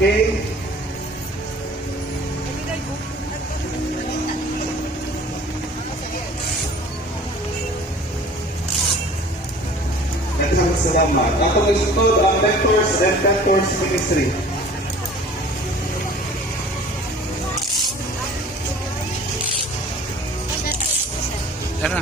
Okay? Daghang salamat. Atong isutod ang Mentors and Mentors Ministry. Tara,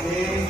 Okay?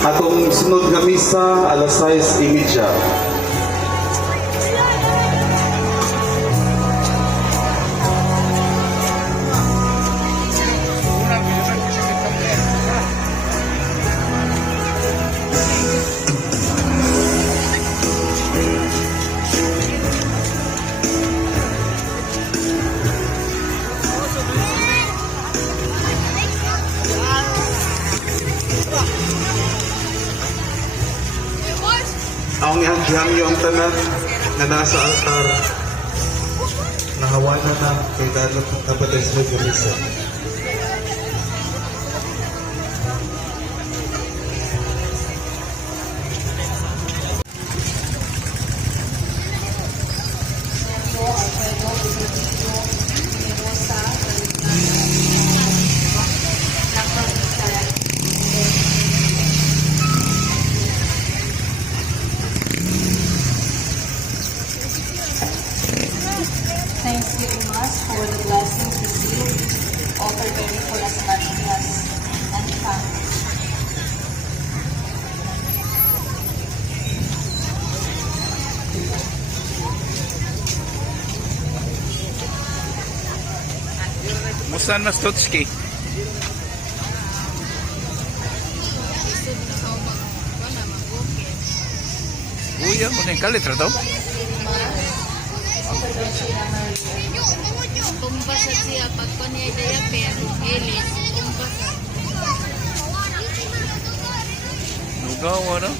Atong sunod nga misa alas 6:30. Ang ihang yung tanan na nasa altar nahawanan na kay dalot ng kabates mo gumisa. Thanksgiving Mass for the blessings received, offer very for as much as and thanks. Musan mas Tutski. Uy, mo na yung kalitra to? Kumbasa siya pagpa niya daya pero elis kumbasa. Lugaw, ano?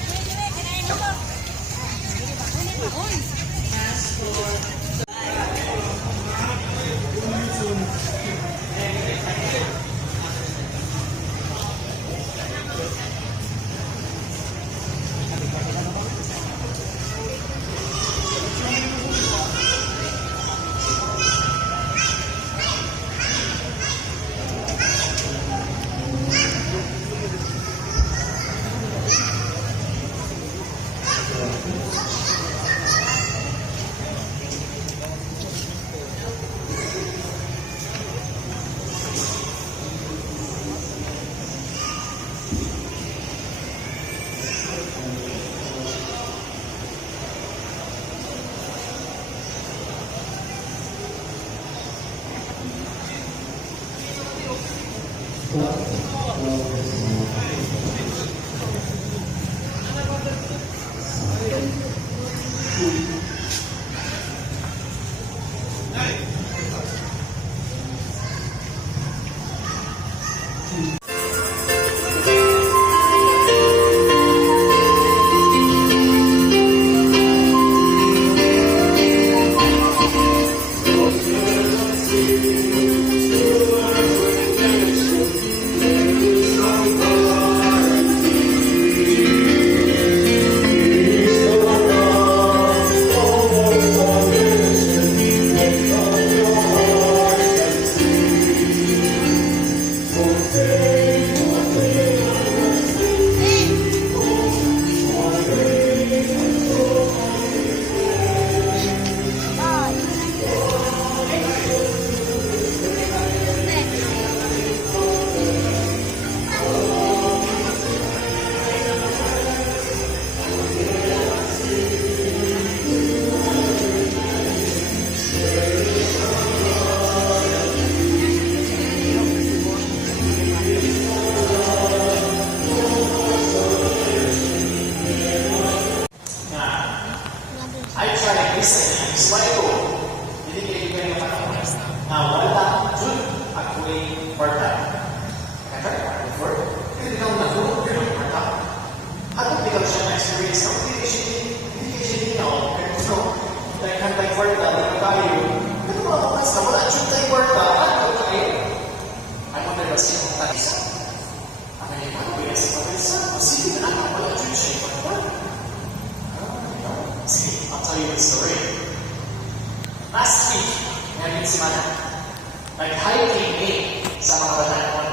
nag-hiking sa mga batanon.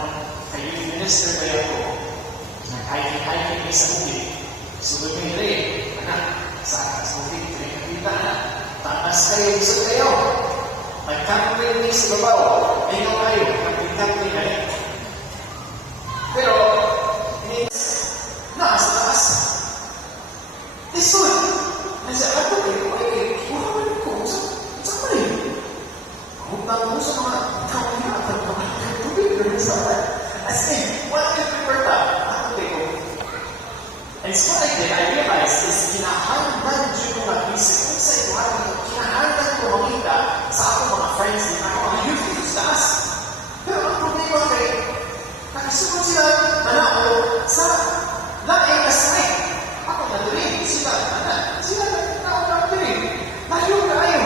Kay youth minister kaya ako. Nag-hiking sa bukid. Sugod mo yung anak, sa bukid, pinakita na. Taas kayo, gusto kayo. Nag-camping sa babaw. Ayaw kayo, nag-camping na rin. Pero, sa taas. Listen, nasa ato kayo, buhawan ko. Saan ba rin? Kung naman sa mga tao niya, at ang mga tubig rin sa atin. As in, what if we were that? Ato kayo. And so what I did, I realized is kinahandan dyan ko mag-isip kung sa iwan, kinahandan ko makita sa ako mga friends na ako mga youth dito sa taas. Pero ang problema kayo, nakasunod sila manao sa laing kasay. Ako na rin, sila nauna rin. Layo na kayo.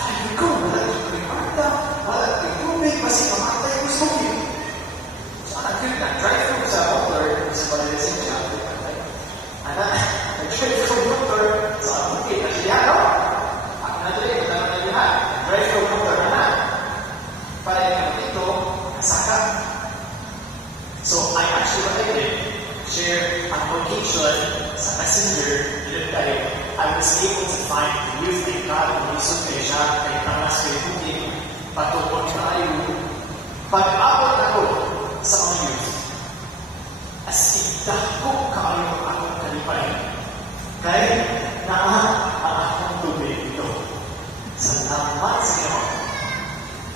Tayo ko, wala ito rin parta, wala ito rin tubig, kasi mamatay ko sa tubig. So, nag-drive ko sa motor, sa palayasin siya, nag-drive ko motor sa bukid, na siya, no? Ako na rin, drive ko motor, para yung dito, nasaka. So, I actually, what I did, share ang location sa messenger, I was able to find the youth and God who used to siya kay Tamas kay Bukid, patupon tayo. Pag-abot ako sa mga youth, as ko kayo akong kalipay, kaya ang akong tubig ito. Salamat sa inyo.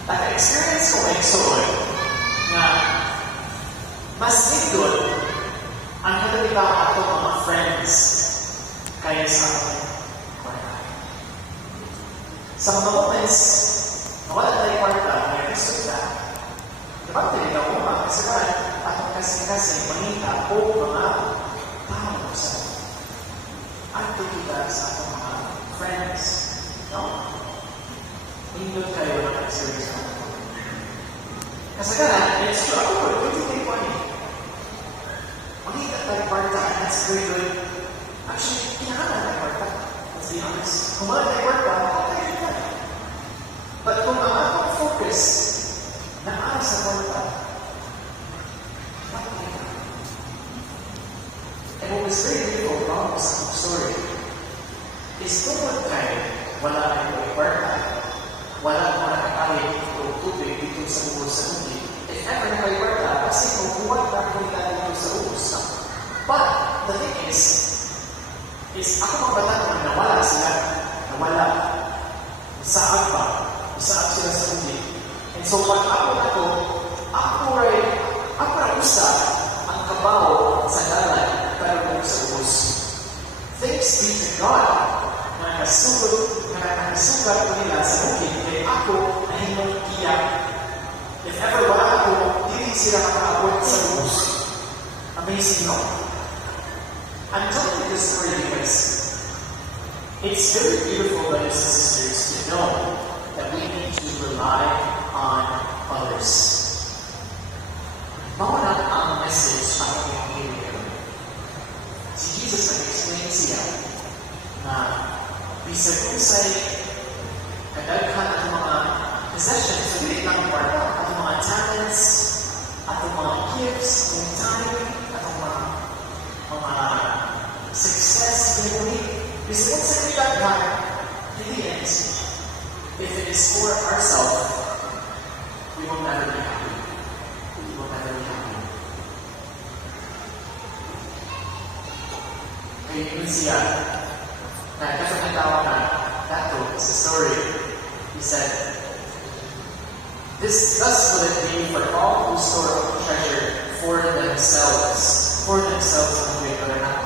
Naka-experience ko may soy na mas nindot ang kalalipa ako mga friends kaya sa kwarta. Sa mga moments na wala tayo kwarta, may gusto ka, dapat talaga ako makasiran at kasi manita o mga tao sa at kita sa ating mga friends. No? Nindot kayo ng experience na ako. Kasagaran, it's true. Ako po, good to take one. Makita tayo kwarta, and that's very good. Actually, kinahanap tayo kwarta. Let's be honest. Kung wala tayo kwarta, okay tayo. But kung ang akong focus na ano sa kwarta, bakit ka? And what was very beautiful about this story is tungkol kayo, wala tayo kwarta, wala nakakalit o tubig dito sa ubos sa tubig. If ever na kayo kwarta, kasi kung buwan na kumita dito sa ubos na. But, the thing is ako mga bata naman nawala sila. Nawala. Saan ba? Saan sila sa tubig. And so, pag ako rin usa ang kabaw sa dalan pero sa ubos. Thanks be to God na nakasugat ko nila sa bukid kaya ako na hindi iyak. If ever wala ako, hindi sila makaabot sa ubos. Amazing, no? I'm telling you this story because it's very beautiful, brothers and sisters, to know that we need to rely on others. Mawala ang message para kay Miriam. Si Jesus nag-explain siya na bisag kung sa'y kadaghan at mga possessions, so hindi lang kwarta, at mga talents, at mga gifts, at time, at mga success, bisag kung sa'y kadaghan, in the end, if it is for ourselves, we will never be happy. We will never be happy. Kaya yun siya, na kasapitawa na dato sa story, he said, thus will it be for all who store up treasure for themselves on the way, but are not